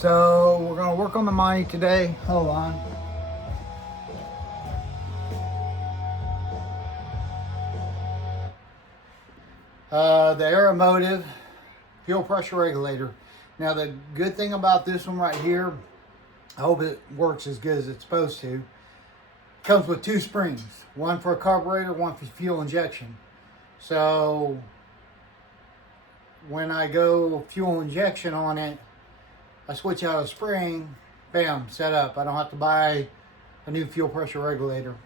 So we're gonna work on the Monte today. Hold on. The Aeromotive fuel pressure regulator. Now the good thing about this one right here, I hope it works as good as it's supposed to. Comes with two springs, one for a carburetor, one for fuel injection. So when I go fuel injection on it, I switch out a spring, bam, set up. I don't have to buy a new fuel pressure regulator.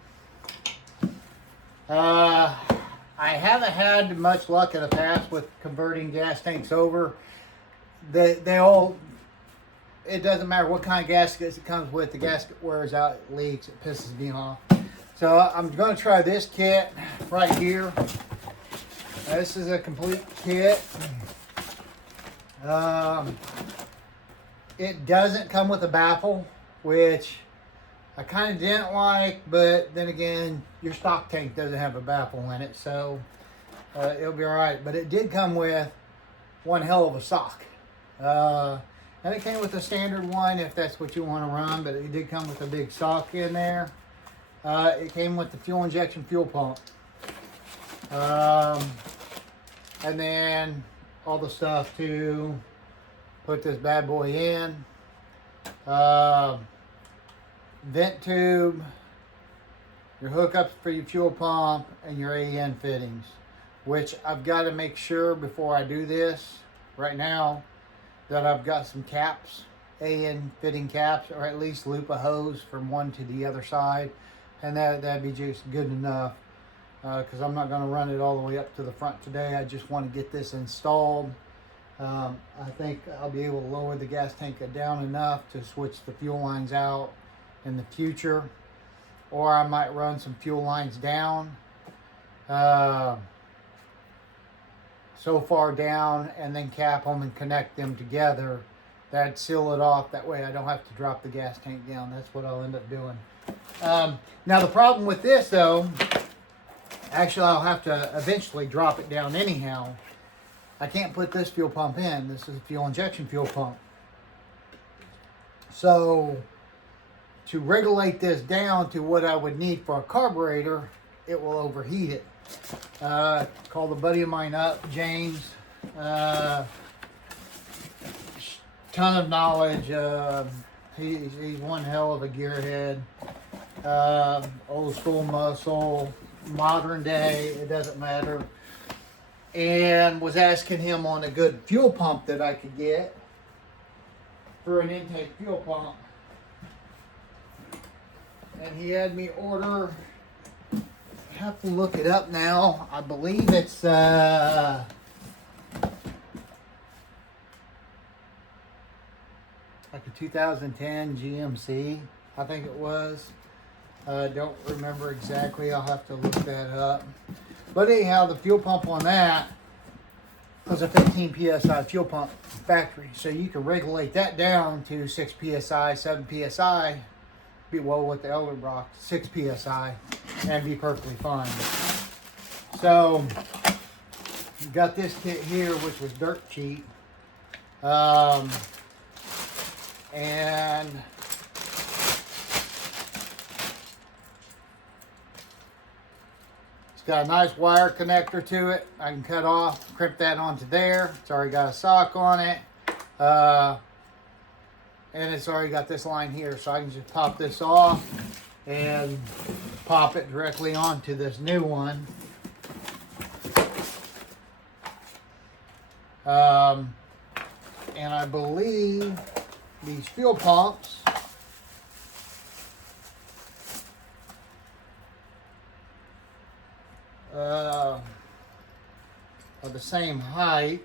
I haven't had much luck in the past with converting gas tanks over. They all, it doesn't matter what kind of gasket it comes with, the gasket wears out, it leaks, it pisses me off. So I'm going to try this kit right here. This is a complete kit. It doesn't come with a baffle, which I kind of didn't like, but then again, your stock tank doesn't have a baffle in it, so it'll be all right. But it did come with one hell of a sock. And it came with a standard one if that's what you want to run, but it did come with a big sock in there. It came with the fuel injection fuel pump. And then all the stuff to put this bad boy in. Vent tube, your hookups for your fuel pump, and your AN fittings, which I've got to make sure before I do this right now that I've got some caps, AN fitting caps, or at least loop a hose from one to the other side, and that'd be just good enough, because I'm not going to run it all the way up to the front today. I just want to get this installed. I think I'll be able to lower the gas tank down enough to switch the fuel lines out in the future, or I might run some fuel lines down, so far down, and then cap them and connect them together. That'd seal it off. That way I don't have to drop the gas tank down. That's what I'll end up doing. Now the problem with this though, actually I'll have to eventually drop it down anyhow. I can't put this fuel pump in. This is a fuel injection fuel pump. So to regulate this down to what I would need for a carburetor, it will overheat it. Called a buddy of mine up, James. Ton of knowledge. He's one hell of a gearhead. Old school muscle, modern day, it doesn't matter. And was asking him on a good fuel pump that I could get for an intake fuel pump. And he had me order, I have to look it up now. I believe it's like a 2010 GMC, I think it was. Don't remember exactly. I'll have to look that up. But anyhow, the fuel pump on that was a 15 PSI fuel pump factory. So you can regulate that down to 6 PSI, 7 PSI. Be well with the Elderbrock, 6 PSI, and be perfectly fine. So, got this kit here, which was dirt cheap. And it's got a nice wire connector to it. I can cut off, crimp that onto there. It's already got a sock on it. And it's already got this line here, so I can just pop this off and pop it directly onto this new one. And I believe these fuel pumps are the same height.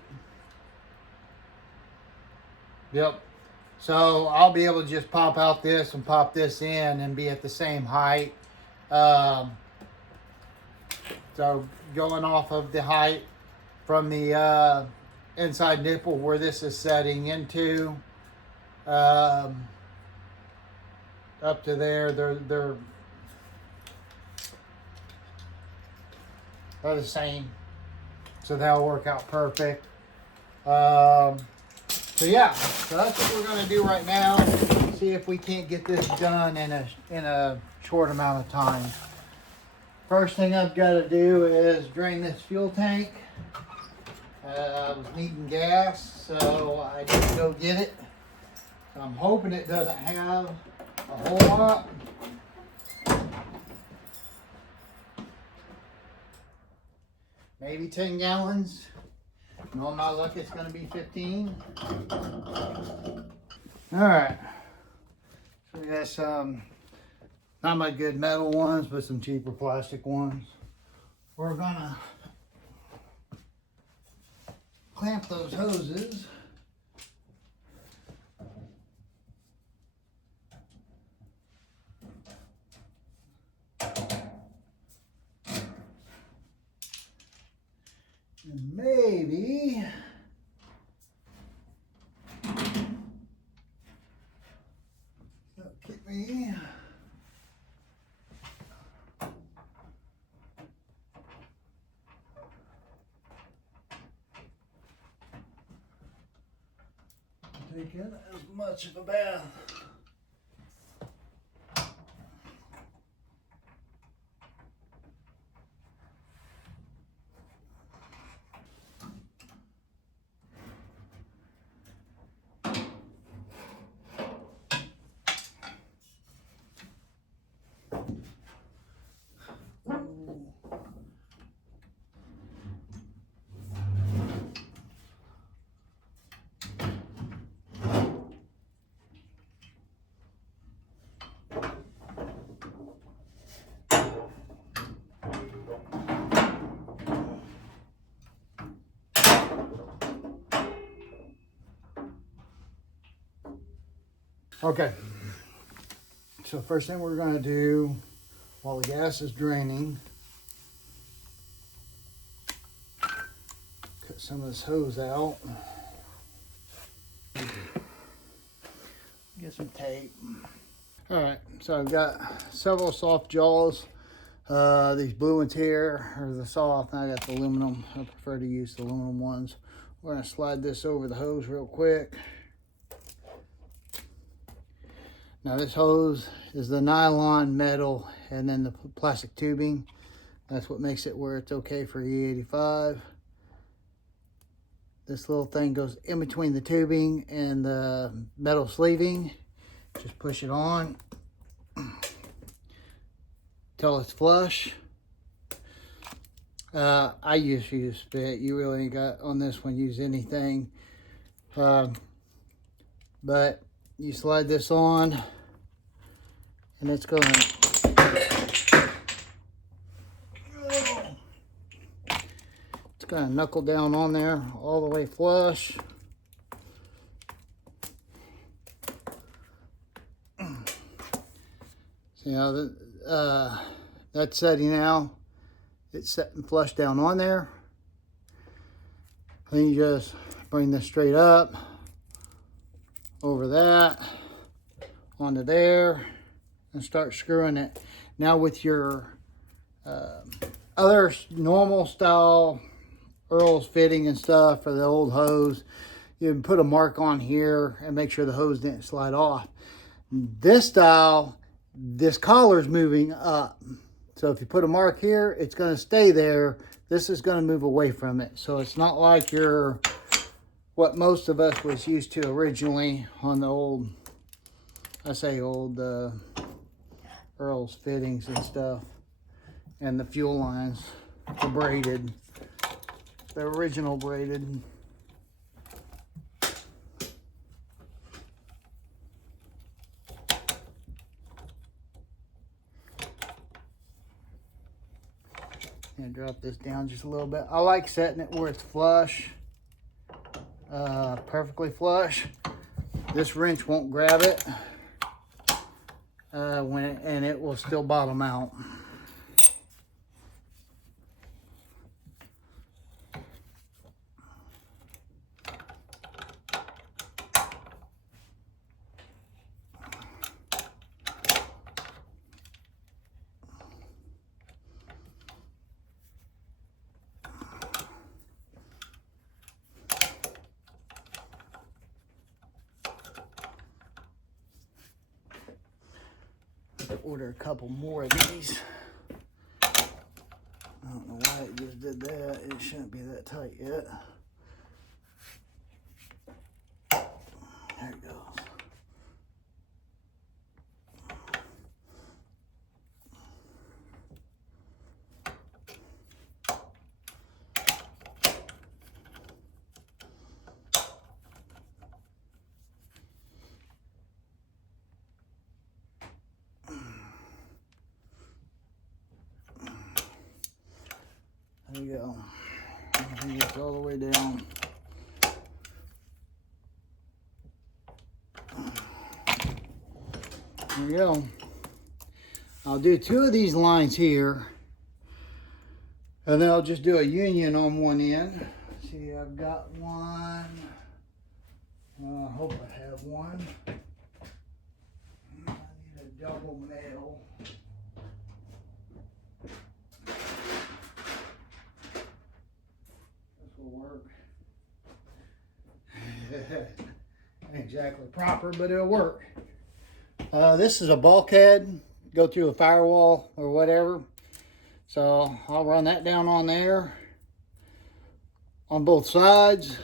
Yep. So I'll be able to just pop out this and pop this in and be at the same height. So going off of the height from the inside nipple where this is setting into up to there, they're the same. So that'll work out perfect. So yeah, so that's what we're gonna do right now. See if we can't get this done in a short amount of time. First thing I've got to do is drain this fuel tank. I was needing gas, so I need to go get it. So I'm hoping it doesn't have a whole lot. Maybe 10 gallons. Knowing my luck, it's going to be 15. Alright. So we got some, not my good metal ones, but some cheaper plastic ones. We're going to clamp those hoses. And maybe that'll kick me. Taking as much of a bath. Okay, so first thing we're going to do while the gas is draining, cut some of this hose out. Get some tape. All right, so I've got several soft jaws. These blue ones here are the soft, and I got the aluminum. I prefer to use the aluminum ones. We're going to slide this over the hose real quick. Now this hose is the nylon, metal, and then the plastic tubing. That's what makes it where it's okay for E85. This little thing goes in between the tubing and the metal sleeving. Just push it on till it's flush. I used to use spit. You really ain't got on this one use anything. But you slide this on, and it's going to knuckle down on there all the way flush. See how that's setting now. It's setting flush down on there. Then you just bring this straight up over that onto there and start screwing it. Now with your other normal style Earl's fitting and stuff for the old hose, you can put a mark on here and make sure the hose didn't slide off. This style, this collar's moving up. So if you put a mark here, it's going to stay there. This is going to move away from it. So it's not like your what most of us was used to originally on the old, I say old Earl's fittings and stuff, and the fuel lines, the braided, the original braided. And drop this down just a little bit. I like setting it where it's flush. Perfectly flush. This wrench won't grab it and it will still bottom out. order a couple more of these. I don't know why it just did that. It shouldn't be that tight yet. There it goes. There you go. Everything gets all the way down. There we go. I'll do 2 of these lines here, and then I'll just do a union on one end. See, I've got one. I hope I have one. I need a double male. This will work. Ain't exactly proper, but it'll work. This is a bulkhead, go through a firewall or whatever. So I'll run that down on there on both sides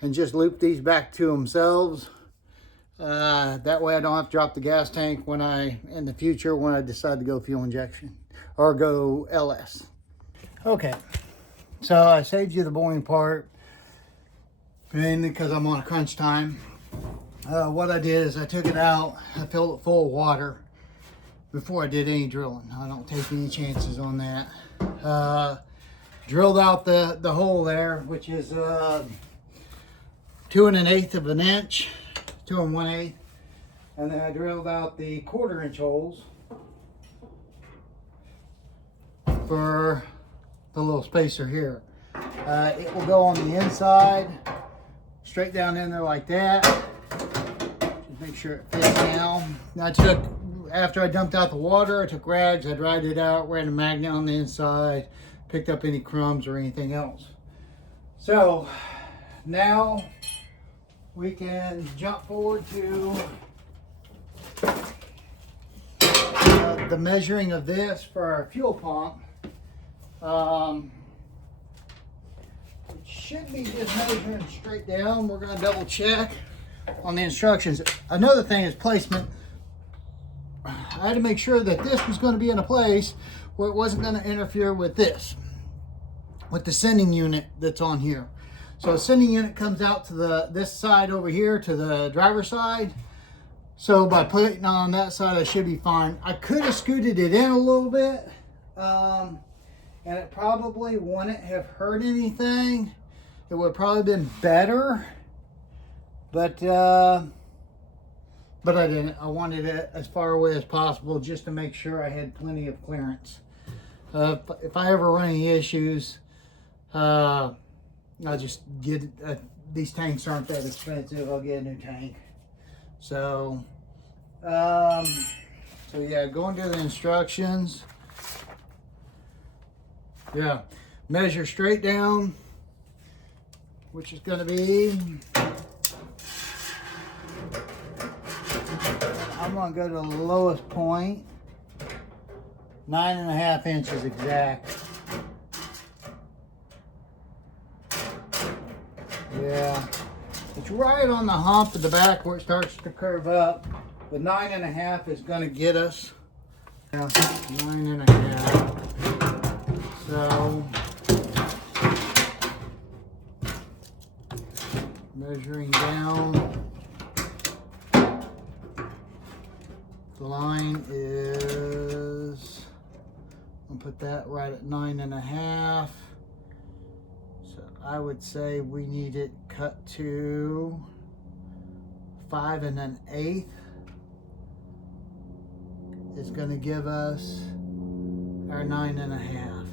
and just loop these back to themselves. That way I don't have to drop the gas tank in the future when I decide to go fuel injection or go LS. Okay, so I saved you the boring part, mainly because I'm on a crunch time. What I did is I took it out, I filled it full of water before I did any drilling. I don't take any chances on that. Drilled out the hole there, which is 2 1/8 of an inch, 2 1/8, and then I drilled out the 1/4 inch holes for the little spacer here. It will go on the inside, straight down in there like that. Just make sure it fits down. After I dumped out the water, I took rags, I dried it out, ran a magnet on the inside, picked up any crumbs or anything else. So now we can jump forward to the measuring of this for our fuel pump. It should be just measuring straight down. We're going to double check on the instructions. Another thing is placement. I had to make sure that this was going to be in a place where it wasn't going to interfere with this, with the sending unit that's on here. So the sending unit comes out to this side over here to the driver's side. So by putting it on that side, I should be fine. I could have scooted it in a little bit, and it probably wouldn't have hurt anything. It would have probably been better, but I didn't. I wanted it as far away as possible just to make sure I had plenty of clearance. If I ever run any issues, I'll just get, these tanks aren't that expensive. I'll get a new tank. So yeah, going to the instructions. Yeah, measure straight down, which is going to be, I'm going to go to the lowest point, 9.5 inches exact. Yeah, it's right on the hump at the back where it starts to curve up. The 9.5 is going to get us. Yeah, 9.5. So, measuring down, the line is, I'll put that right at 9.5. So I would say we need it cut to 5 1/8. It's going to give us our 9.5.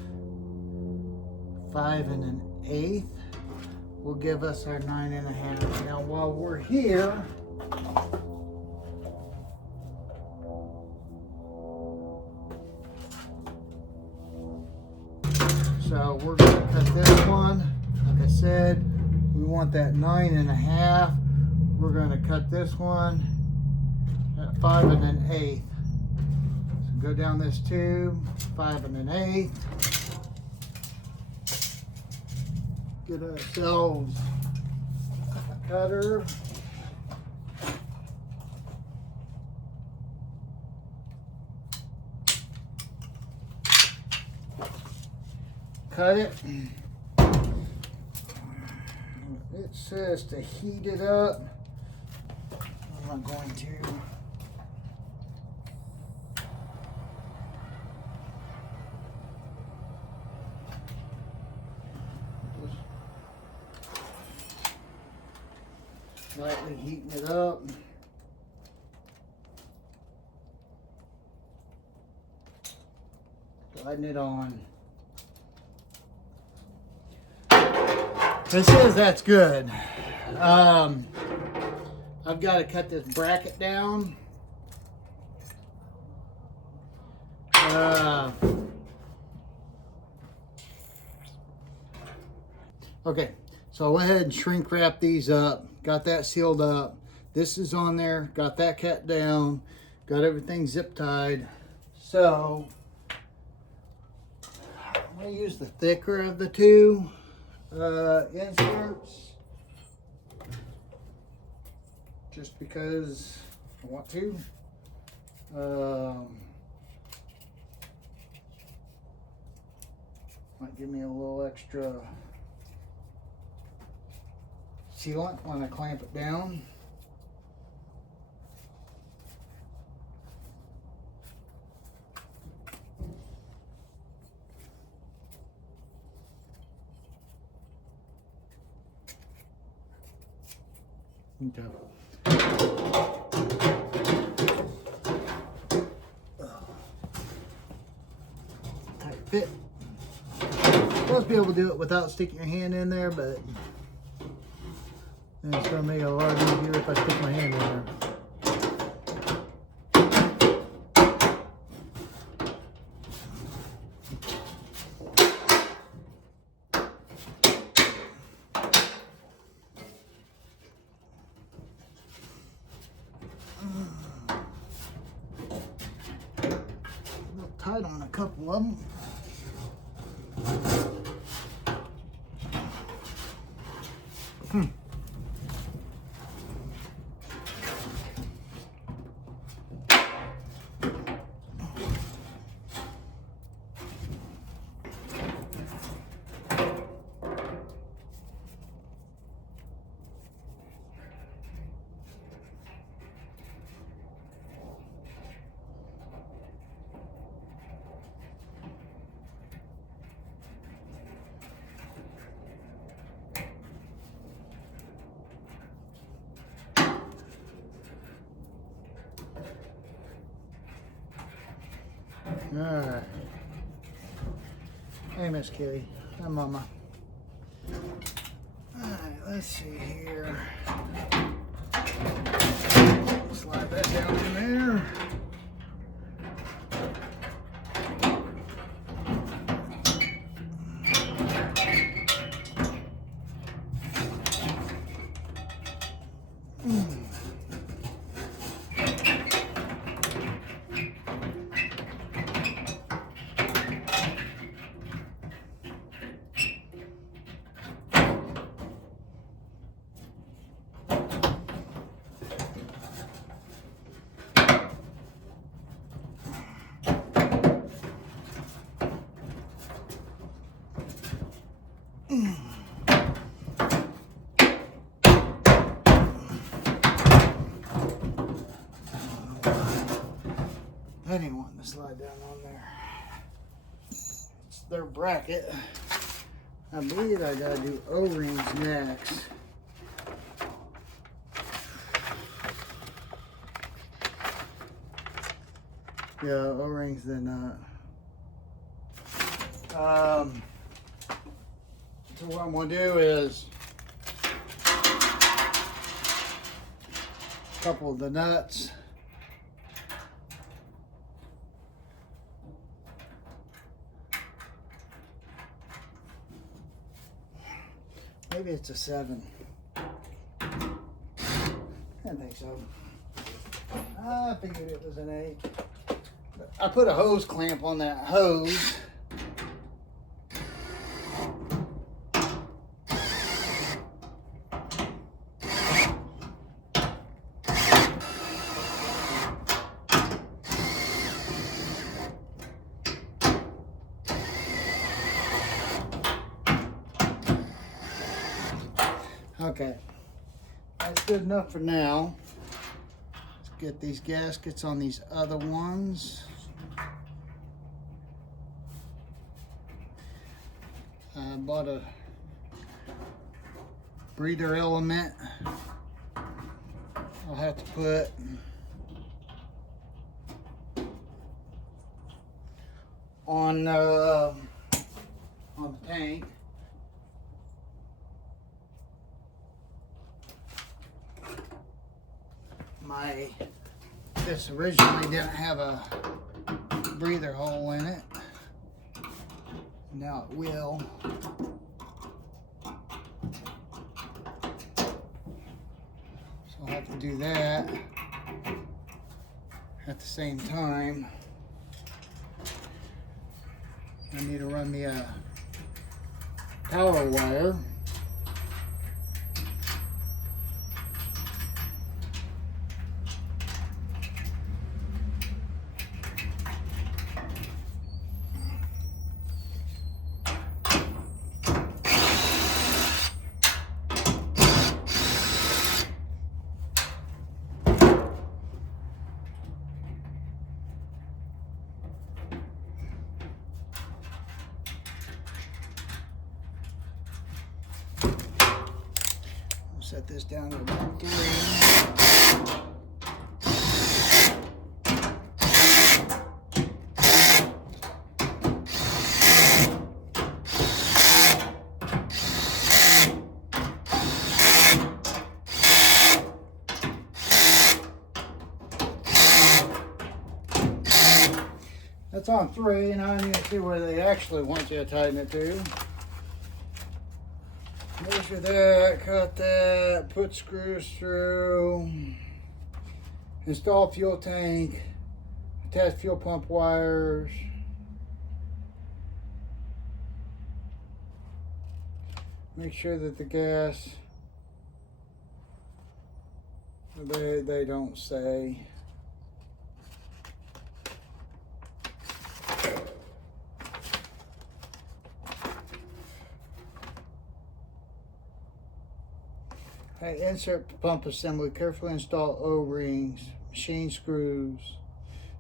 5 1/8 will give us our 9.5. Now while we're here, so we're going to cut this one. Like I said, we want that 9.5. We're going to cut this one at 5 1/8. Go down this tube, 5 1/8. Get ourselves a cutter. Cut it. It says to heat it up. I'm going to. Slightly heating it up. Sliding it on. It says that's good. I've got to cut this bracket down. Okay, so I went ahead and shrink wrap these up. Got that sealed up. This is on there. Got that cut down. Got everything zip tied. So I'm going to use the thicker of the two inserts. Just because I want to. Might give me a little extra sealant when I clamp it down. Okay. Tight fit. Supposed to be able to do it without sticking your hand in there, but it's going to make it a lot easier if I stick my hand in there. A little tight on a couple of them. Alright. Hey, Miss Kitty. Hi, Mama. Alright, let's see here. Slide that down in there. That ain't wanting to slide down on there. It's their bracket. I believe I gotta do O-rings next. Yeah, O-rings then so what I'm gonna do is a couple of the nuts. Maybe it's a 7. I think so. I figured it was an 8. I put a hose clamp on that hose. Okay, that's good enough for now. Let's get these gaskets on these other ones. I bought a breather element. I'll have to put on the tank. This originally didn't have a breather hole in it. Now it will. So I'll have to do that at the same time. I need to run the power wire. Set this down to about 3. That's on 3, and I need to see where they actually want you to tighten it to. Measure that, cut that, put screws through, install fuel tank, attach fuel pump wires, make sure that the gas, they don't say. Hey, insert pump assembly, carefully install O-rings, machine screws,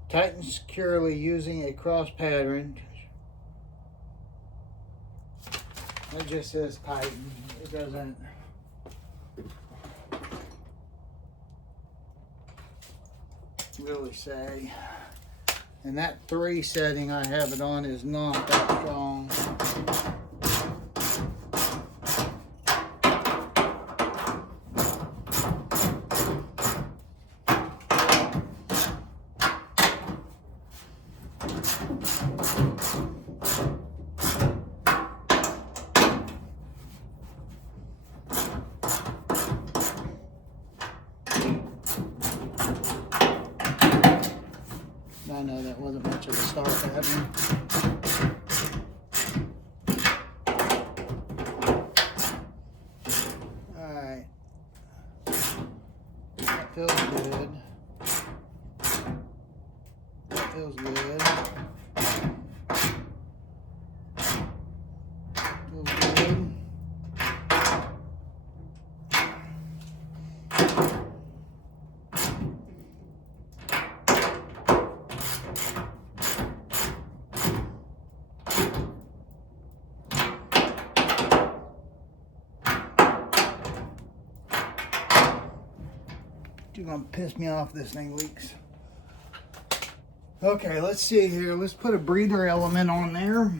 tighten securely using a cross pattern. It just says tighten, it doesn't. Really say. And that 3 setting I have it on is not that strong. I know that wasn't much of a start pattern. Alright. That feels good. That feels good. Feels good. You're gonna piss me off, this thing leaks. Okay, let's see here. Let's put a breather element on there.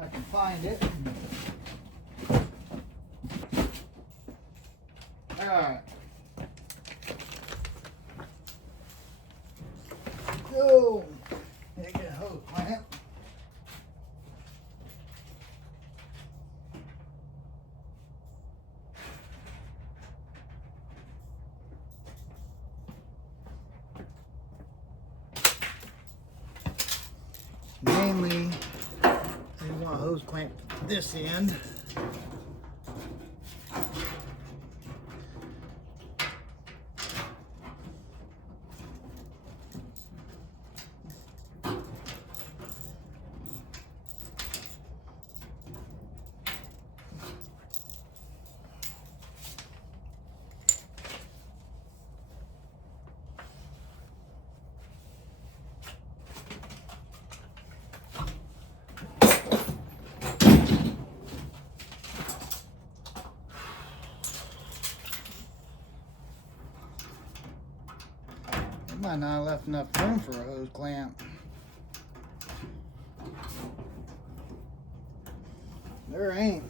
I can find it. Alright. Go. Get a hose clamp. clamp this end. Might not have left enough room for a hose clamp. There ain't.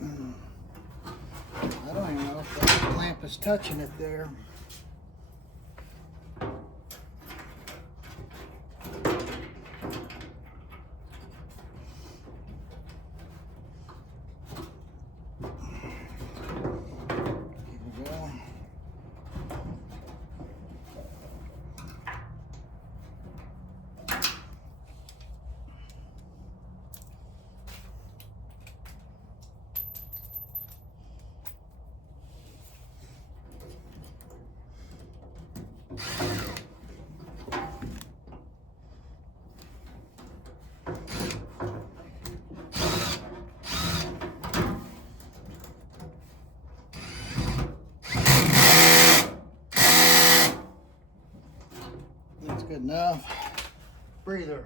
I don't even know if the hose clamp is touching it there. That's good enough. Breather.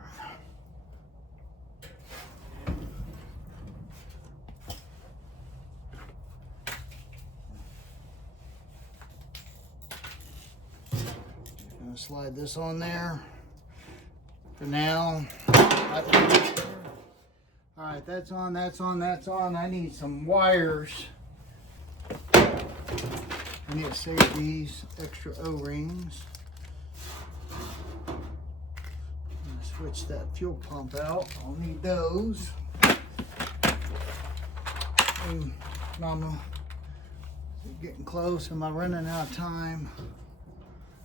Gonna slide this on there for now. All right, that's on, that's on, that's on. I need some wires. I need to save these extra O-rings. Switch that fuel pump out. I'll need those. And Mama, getting close. Am I running out of time?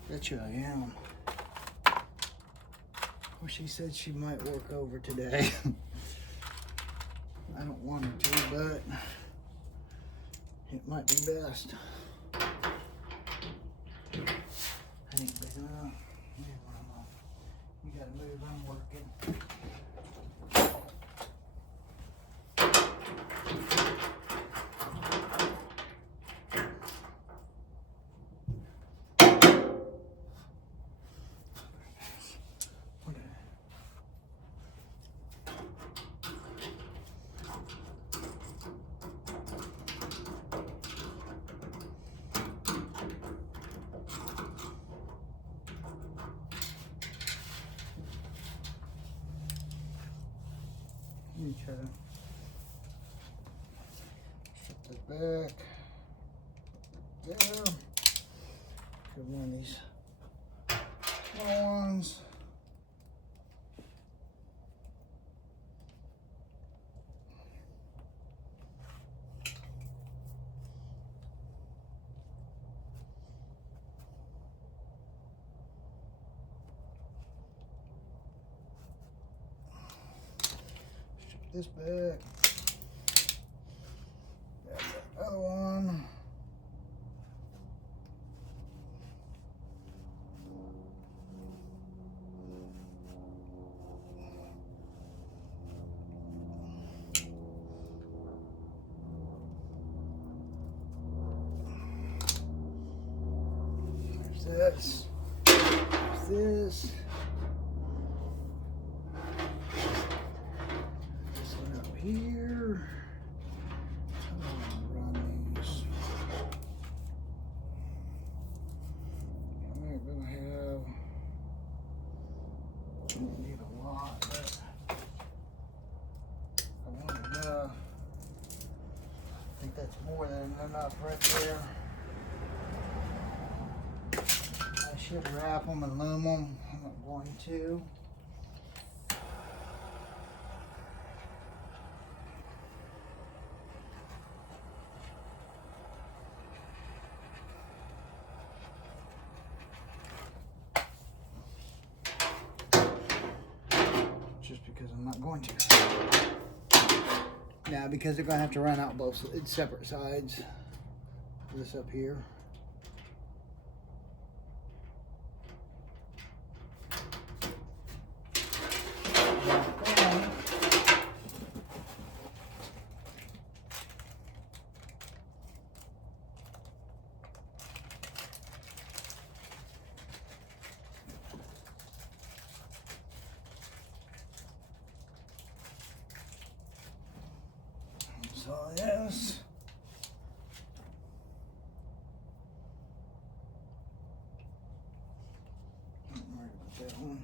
Betcha I am. Well, she said she might work over today. I don't want her to, but it might be best. Ain't big enough. You gotta move, I'm working. Let me try to set that back there. Put one of these small ones. This back. That's the other one. There's this. There's this. Here, I'm gonna run these. We're gonna have, we don't need a lot, but I want enough. I think that's more than enough right there. I should wrap them and loom them. I'm not going to. Just because I'm not going to. Now, because they're gonna have to run out both separate sides. This up here. So yes. That one.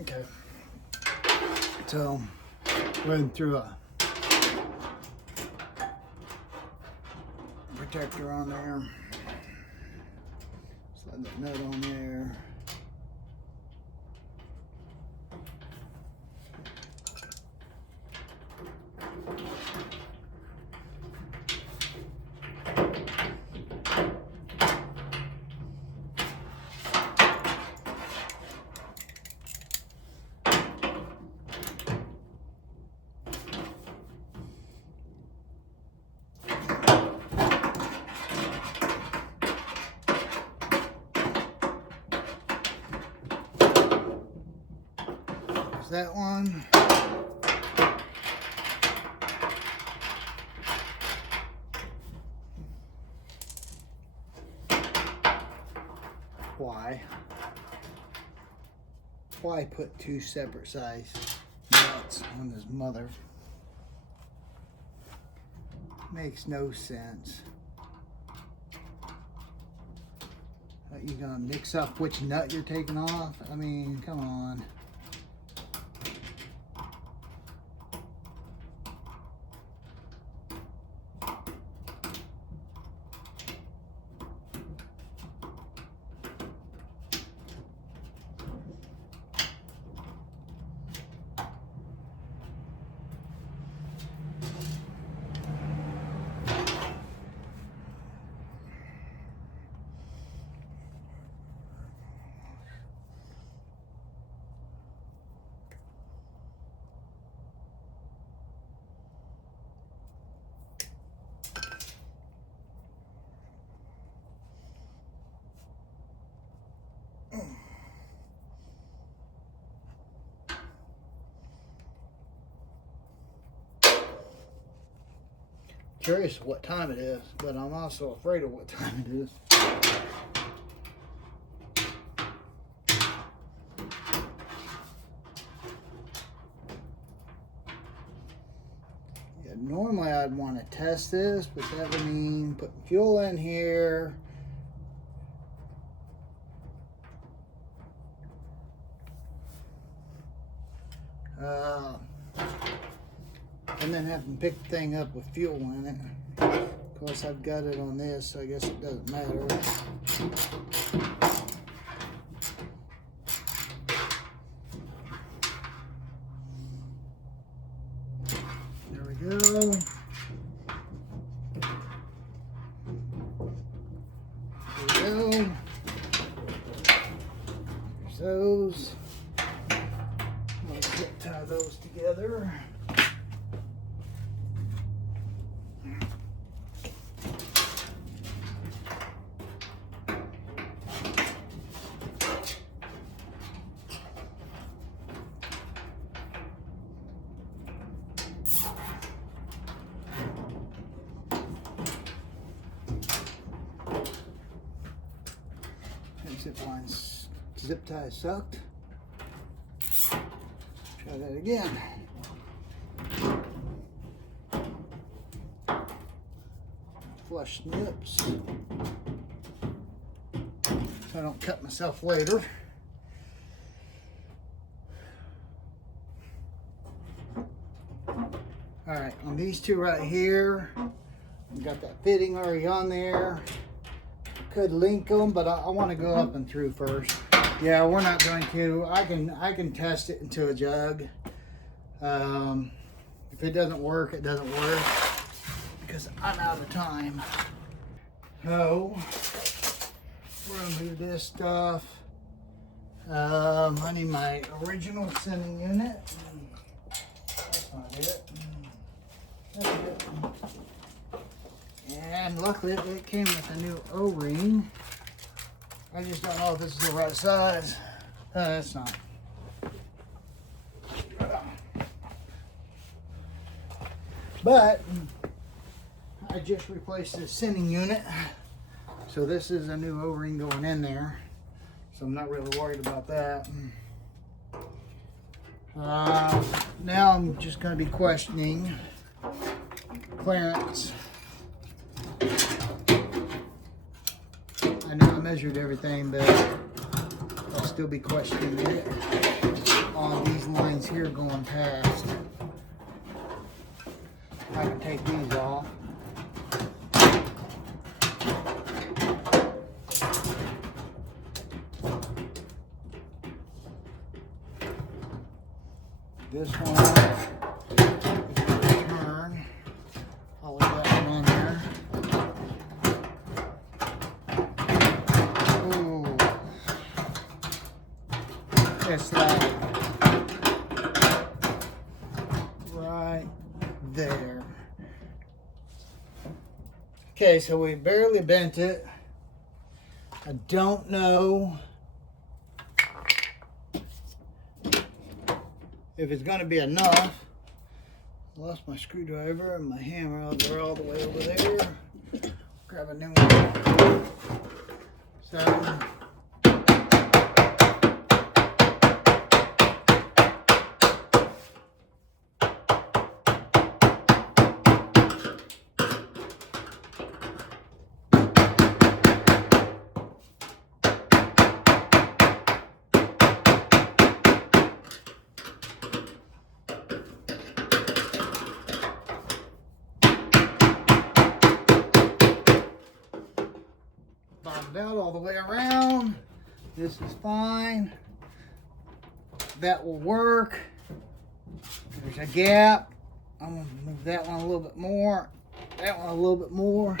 Okay. So, running through a protector on there. Slide that nut on there. That one. Why put two separate size nuts on this mother? Makes no sense. Are you gonna mix up which nut you're taking off? I mean, come on. Curious what time it is, but I'm also afraid of what time it is. Yeah, normally I'd want to test this, but that would mean putting fuel in here. And then have to pick the thing up with fuel in it. Of course, I've got it on this, so I guess it doesn't matter. There we go. There we go. There's those. I'm going to tie those together. Zip tie sucked. Try that again. flush nips so I don't cut myself later. Alright, on these two right here, I've got that fitting already on there. Could link them, but I want to go up and through first. Yeah, we're not going to. I can test it into a jug. If it doesn't work, it doesn't work because I'm out of time. So we're gonna do this stuff. I need my original sending unit. That's not it. That's it. And luckily it came with a new O-ring. I just don't know if this is the right size. It's not. But I just replaced the sending unit. So this is a new O-ring going in there. So I'm not really worried about that. Now I'm just going to be questioning clearance. I know I measured everything, but I'll still be questioning it on these lines here going past. I can take these off. This one is going to return. I'll leave that one on there. Ooh. It's like right there. Okay, so we barely bent it. I don't know if it's going to be enough. I lost my screwdriver and my hammer. They're all the way over there. Grab a new one. So bottomed out all the way around. This is fine. That will work. There's a gap. I'm going to move that one a little bit more. That one a little bit more.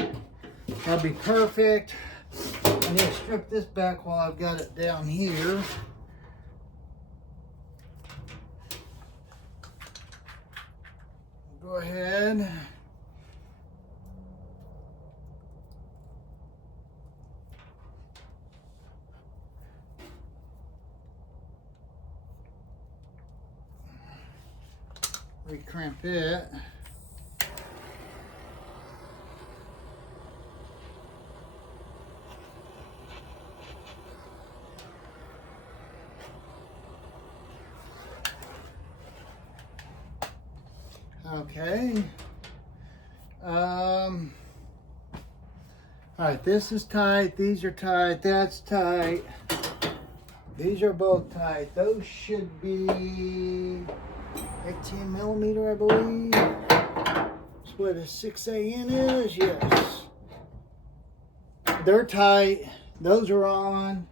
That'll be perfect. I need to strip this back while I've got it down here. Go ahead. Recrimp it. Okay. All right, this is tight, these are tight, that's tight. These are both tight. Those should be 18 millimeter, I believe. That's what a 6AN is, yes. They're tight. Those are on.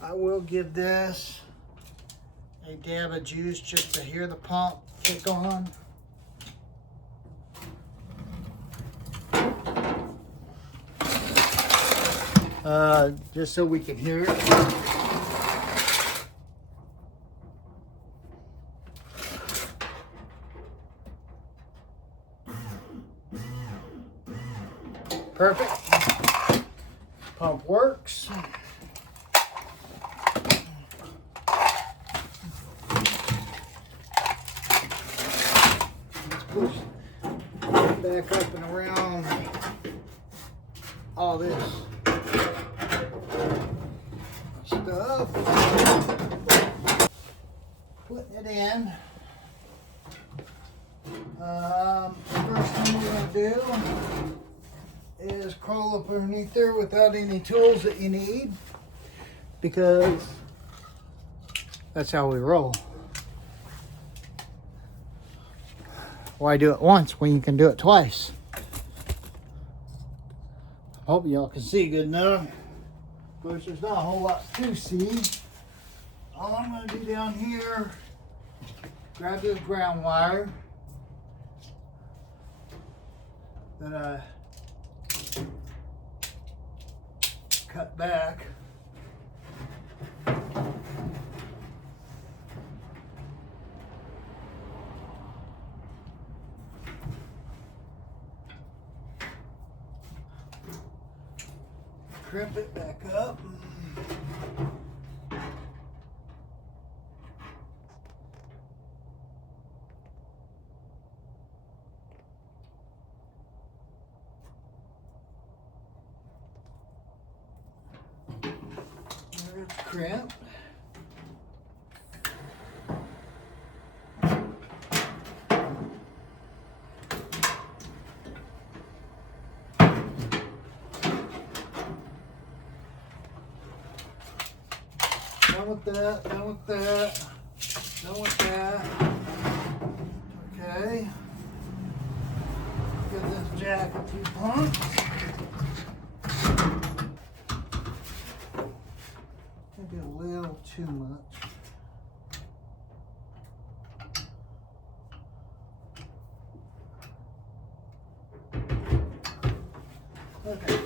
I will give this a dab of juice just to hear the pump kick on. Just so we can hear it. Perfect. Pump works. Let's push back up and around all this stuff. Putting it in. First thing we're going to do is crawl up underneath there without any tools that you need, because that's how we roll. Why do it once when you can do it twice? Hope y'all can see good enough. Of course, there's not a whole lot to see. All I'm going to do down here, grab this ground wire that I cut back. Crimp it back up. There's crimp. Done with that, done with that, done with that. Okay. Give this jack a few pumps. Maybe a little too much. Okay.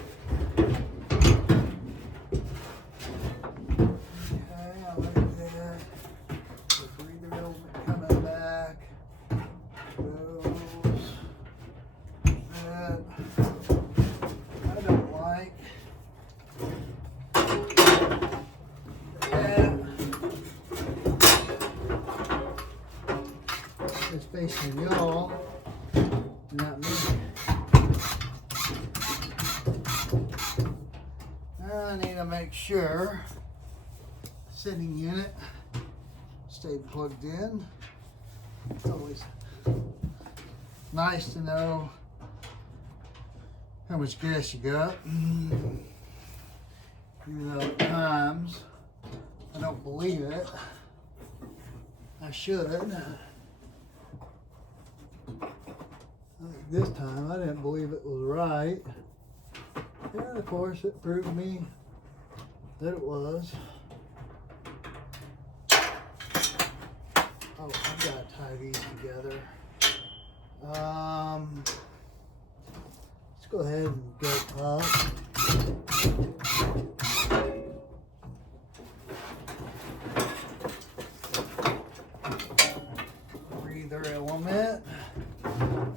It's facing y'all, not me. I need to make sure the sitting unit stayed plugged in. It's always nice to know how much gas you got. Even though at times I don't believe it, I should. This time I didn't believe it was right, and of course it proved me that it was. Oh, I've got to tie these together. Let's go ahead and go up. Breather element.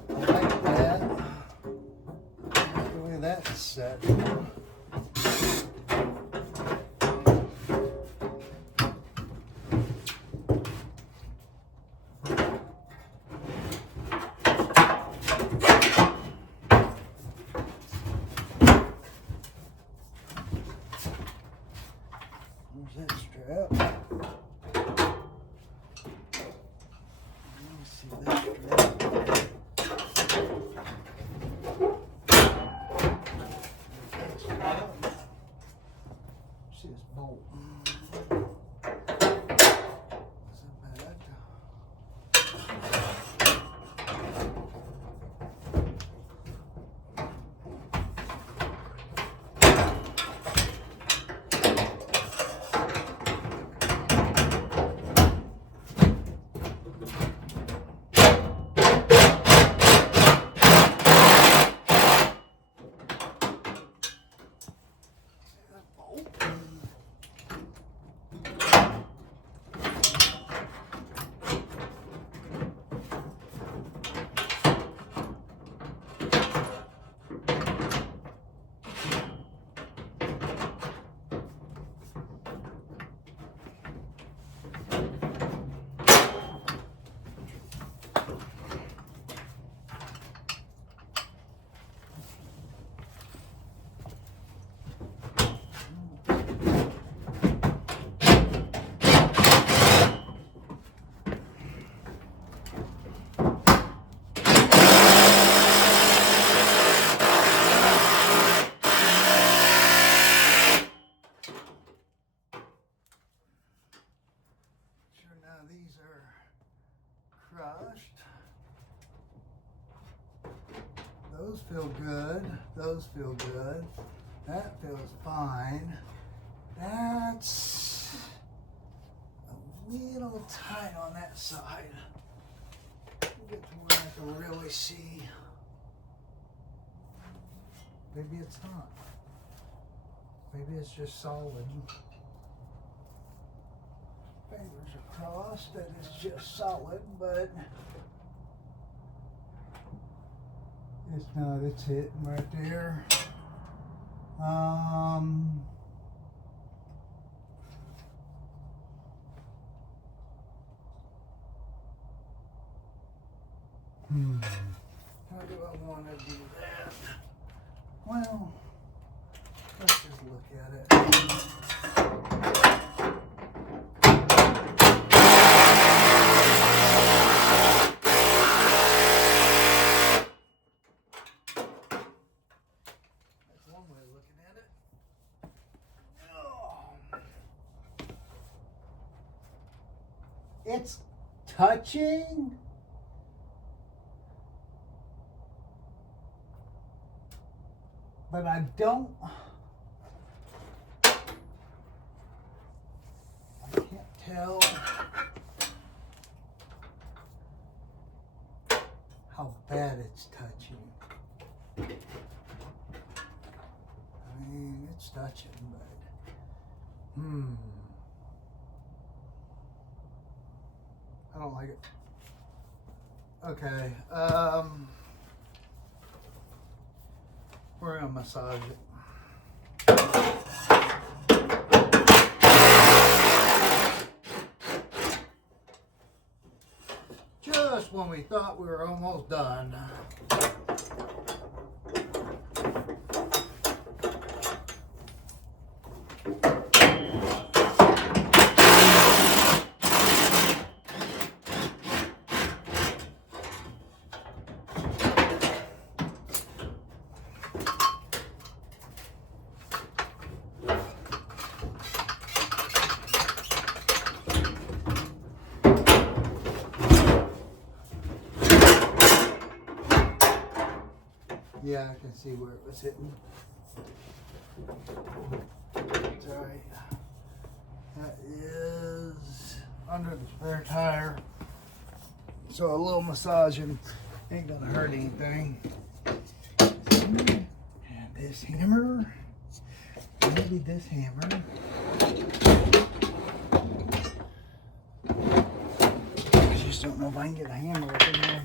Like that. The way that's set. There's that strap. Let me see that strap. See this bolt. feel good. Those feel good. That feels fine. That's a little tight on that side. Get to where I can really see. Maybe it's not. Maybe it's just solid. Fingers are crossed that it's just solid, but it's not. It's hitting right there. How do I want to do that? Well, let's just look at it. That's one way of looking at it. Oh. It's touching. But I can't tell how bad it's touching. I mean, it's touching, but, I don't like it. Okay, we're gonna massage it. Just when we thought we were almost done. Yeah, I can see where it was hitting. It's alright. That is under the spare tire. So a little massaging ain't gonna hurt anything. And this hammer, maybe this hammer. I just don't know if I can get a hammer up in there.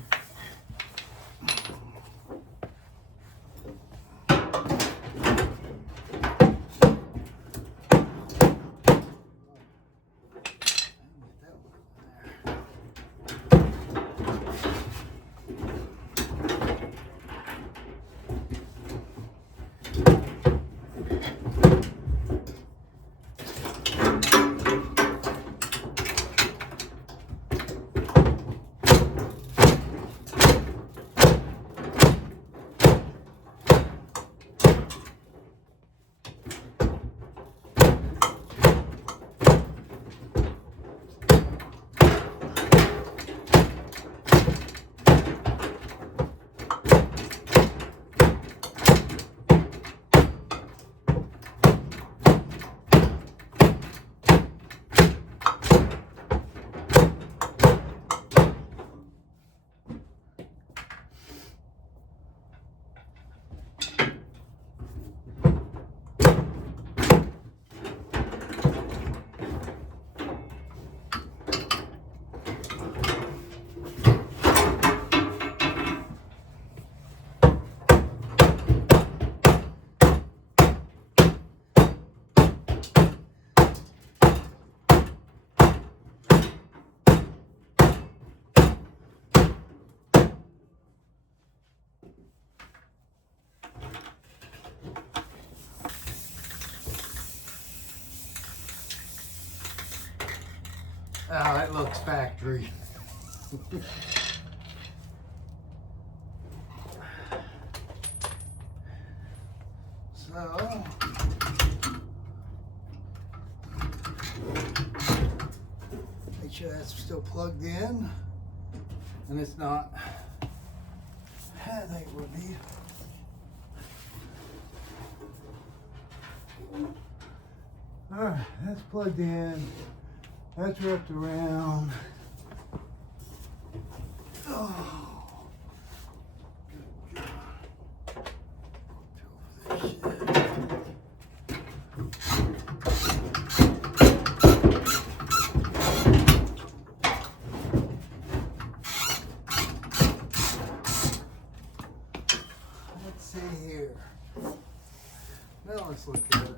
Oh, that looks factory. So, make sure that's still plugged in, and it's not. I think it would be. Alright, that's plugged in. That's wrapped around. Oh, good God. This shit. Let's see here. Now let's look at it.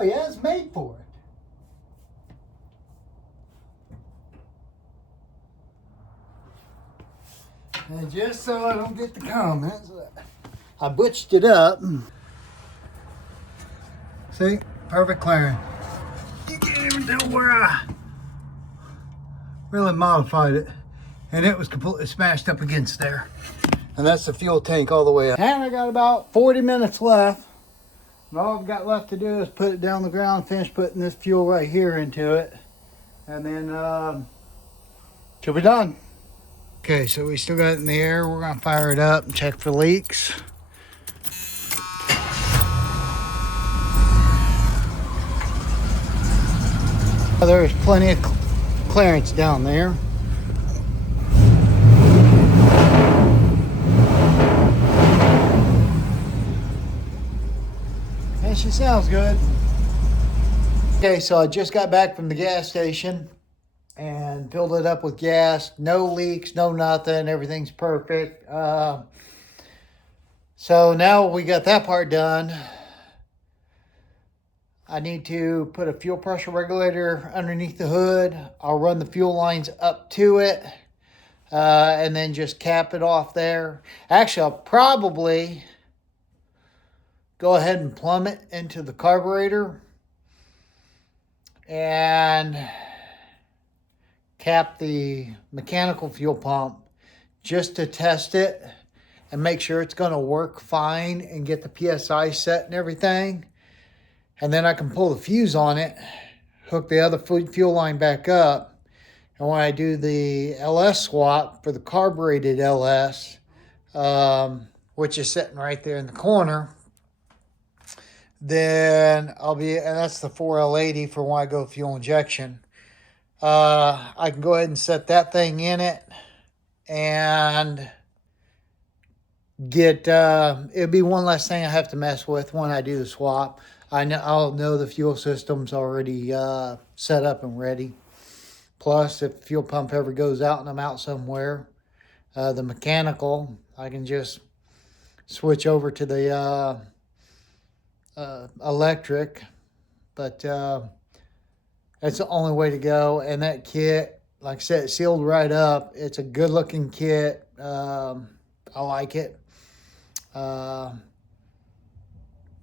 Oh yeah, it's made for it. And just so I don't get the comments, I butched it up. See, perfect clearing. You can't even tell where I really modified it. And it was completely smashed up against there. And that's the fuel tank all the way up. And I got about 40 minutes left. And all I've got left to do is put it down the ground, finish putting this fuel right here into it. And then she'll be done. Okay, so we still got it in the air. We're gonna fire it up and check for leaks. There's plenty of clearance down there. And she sounds good. Okay, so I just got back from the gas station and filled it up with gas. No leaks, no nothing. Everything's perfect. So now we got that part done. I need to put a fuel pressure regulator underneath the hood. I'll run the fuel lines up to it and then just cap it off there. Actually, I'll probably go ahead and plumb it into the carburetor and cap the mechanical fuel pump just to test it and make sure it's going to work fine and get the PSI set and everything. And then I can pull the fuse on it, hook the other fuel line back up. And when I do the LS swap for the carbureted LS, which is sitting right there in the corner, then and that's the 4L80 for when I go fuel injection. I can go ahead and set that thing in it and get, it'll be one less thing I have to mess with when I do the swap. I'll know the fuel system's already set up and ready. Plus, if the fuel pump ever goes out and I'm out somewhere, the mechanical, I can just switch over to the electric. But that's the only way to go. And that kit, like I said, it's sealed right up. It's a good looking kit. I like it.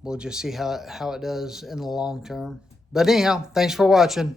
We'll just see how it does in the long term. But anyhow, thanks for watching.